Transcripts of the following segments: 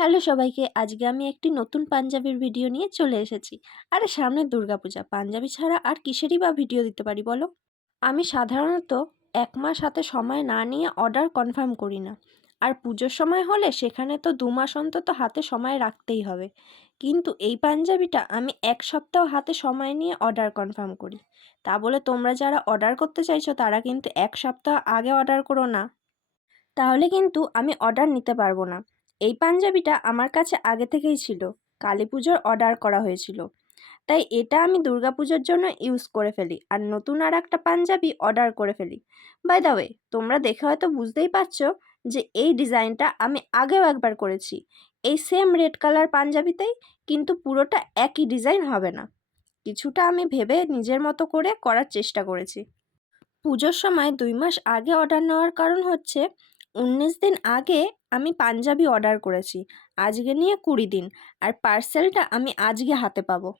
Hello সবাইকে, আজকে আমি একটি নতুন পাঞ্জাবির ভিডিও নিয়ে চলে এসেছি। আরে সামনে দুর্গাপূজা, পাঞ্জাবি ছাড়া আর কিসেরই বা ভিডিও দিতে পারি বলো? আমি সাধারণত ১ মাস হাতে সময় না নিয়ে অর্ডার কনফার্ম করি না। আর পুজোর সময় হলে সেখানে তো ২ মাস অন্তত হাতে সময় রাখতেই হবে। কিন্তু এই পাঞ্জাবিটা আমি ১ সপ্তাহ হাতে সময় নিয়ে অর্ডার কনফার্ম করি। তা বলে তোমরা যারা অর্ডার করতে চাইছো তারা কিন্তু ১ সপ্তাহ আগে অর্ডার করো না। তাহলে কিন্তু আমি অর্ডার নিতে পারবো না। এই পাঞ্জাবিটা আমার কাছে আগে থেকেই ছিল। কালীপুজোর অর্ডার করা হয়েছিল। তাই এটা আমি দুর্গাপুজোর জন্য ইউজ করে ফেলি আর নতুন আরেকটা পাঞ্জাবি অর্ডার করে ফেলি। বাই দ্য ওয়ে, তোমরা দেখে হয়তো বুঝতেই পারছো যে এই ডিজাইনটা আমি আগেও একবার করেছি। এই সেম রেড কালার পাঞ্জাবিতেই, কিন্তু পুরোটা একই ডিজাইন হবে না। কিছুটা আমি ভেবে নিজের মতো করে করার চেষ্টা করেছি। পুজোর সময় ২ মাস আগে অর্ডার নেওয়ার কারণ হচ্ছে ১৯ দিন আগে আমি পাঞ্জাবি অর্ডার করেছি। আজকে নিয়ে ২০ দিন। আর পার্সেলটা আমি আজকে হাতে পাবো।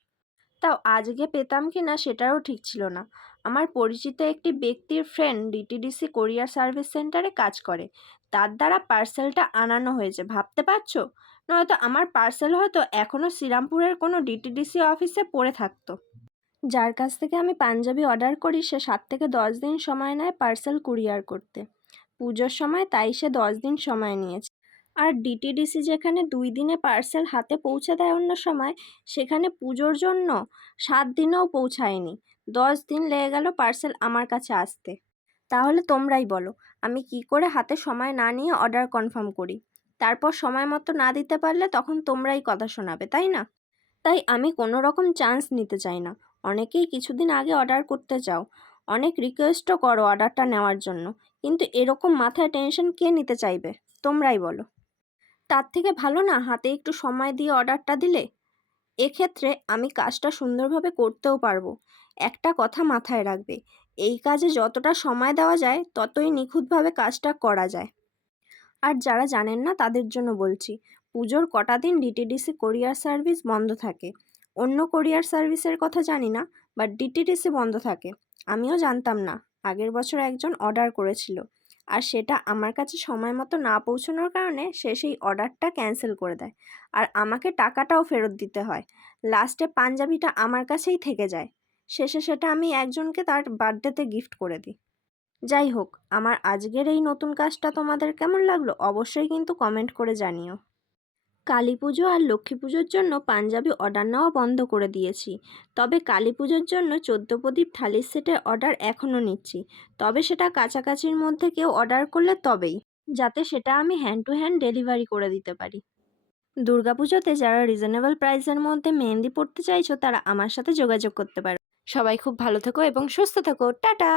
তাও আজকে পেতাম কি না সেটারও ঠিক ছিল না। আমার পরিচিত একটি ব্যক্তির ফ্রেন্ড ডিটিডিসি কোরিয়ার সার্ভিস সেন্টারে কাজ করে। তার দ্বারা পার্সেলটা আনানো হয়েছে, ভাবতে পারছো? নয়তো আমার পার্সেল হয়তো এখনও শ্রীরামপুরের কোনো ডিটিডিসি অফিসে পড়ে থাকতো। যার কাছ থেকে আমি পাঞ্জাবি অর্ডার করি সে ৭ থেকে ১০ দিন সময় নেয় পার্সেল কুরিয়ার করতে। পুজোর সময় তাই সে ১০ দিন সময় নিয়েছে। আর ডিটিডিসি যেখানে ২ দিনে পার্সেল হাতে পৌঁছে দেয় অন্য সময়, সেখানে পুজোর জন্য ৭ দিনেও পৌঁছায়নি। ১০ দিন লেগে গেল পার্সেল আমার কাছে আসতে। তাহলে তোমরাই বলো, আমি কি করে হাতে সময় না নিয়ে অর্ডার কনফার্ম করি? তারপর সময় মতো না দিতে পারলে তখন তোমরাই কথা শোনাবে, তাই না? তাই আমি কোনো রকম চান্স নিতে চাই না। অনেকেই কিছুদিন আগে অর্ডার করতে চাও, অনেক রিকোয়েস্টও করো অর্ডারটা নেওয়ার জন্য, কিন্তু এরকম মাথায় টেনশন কে নিতে চাইবে? তোমরাই বলো। তার থেকে ভালো না হাতে একটু সময় দিয়ে অর্ডারটা দিলে? এক্ষেত্রে আমি কাজটা সুন্দরভাবে করতেও পারবো। একটা কথা মাথায় রাখবে, এই কাজে যতটা সময় দেওয়া যায় ততই নিখুঁতভাবে কাজটা করা যায়। আর যারা জানেন না তাদের জন্য বলছি, পুজোর কটা দিন ডিটিডিসি কোরিয়ার সার্ভিস বন্ধ থাকে। অন্য কোরিয়ার সার্ভিসের কথা জানি না, বাট ডিটিডিসি বন্ধ থাকে। আমিও জানতাম না। আগের বছর একজন অর্ডার করেছিল, আর সেটা আমার কাছে সময় মতো না পৌঁছানোর কারণে সে সেই অর্ডারটা ক্যান্সেল করে দেয়। আর আমাকে টাকাটাও ফেরত দিতে হয়। লাস্টে পাঞ্জাবিটা আমার কাছেই থেকে যায়। শেষে সেটা আমি একজনকে তার বার্থডেতে গিফট করে দিই। যাই হোক, আমার আজকের এই নতুন কাজটা তোমাদের কেমন লাগলো অবশ্যই কিন্তু কমেন্ট করে জানিও। কালী পুজো আর লক্ষ্মী পুজোর জন্য পাঞ্জাবি অর্ডার নেওয়া বন্ধ করে দিয়েছি। তবে কালী পুজোর জন্য ১৪ প্রদীপ থালির সেটের অর্ডার এখনও নিচ্ছি। তবে সেটা কাছাকাছির মধ্যে কেউ অর্ডার করলে তবেই, যাতে সেটা আমি হ্যান্ড টু হ্যান্ড ডেলিভারি করে দিতে পারি। দুর্গাপুজোতে যারা রিজনেবল প্রাইসের মধ্যে মেহেন্দি পড়তে চাইছো তারা আমার সাথে যোগাযোগ করতে পারো। সবাই খুব ভালো থেকো এবং সুস্থ থেকো। টাটা।